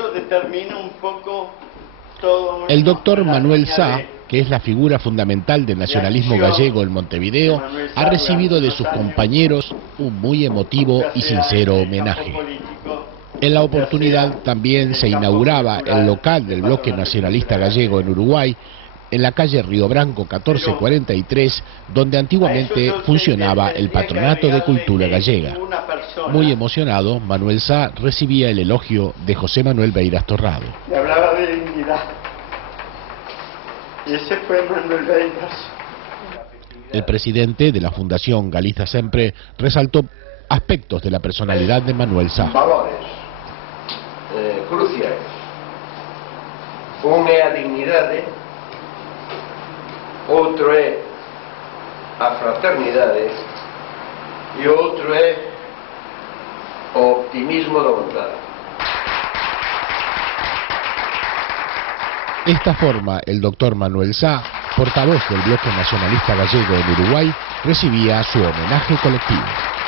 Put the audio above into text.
eso determina un poco todo. El doctor Manuel Sá, que es la figura fundamental del nacionalismo gallego en Montevideo, ha recibido de sus compañeros un muy emotivo y sincero homenaje. En la oportunidad también se inauguraba el local del Bloque Nacionalista Gallego en Uruguay, en la calle Río Branco 1443, donde antiguamente funcionaba el Patronato de Cultura Gallega. Muy emocionado, Manuel Sá recibía el elogio de José Manuel Beiras Torrado. Le hablaba de dignidad. Y ese fue Manuel Beiras. El presidente de la Fundación Galiza Sempre resaltó aspectos de la personalidad de Manuel Sá. Valores cruciais. Un é a dignidade, outro é a fraternidade e outro é o optimismo da vontade. De esta forma, el doctor Manuel Sá, portavoz del Bloque Nacionalista Gallego en Uruguay, recibía su homenaje colectivo.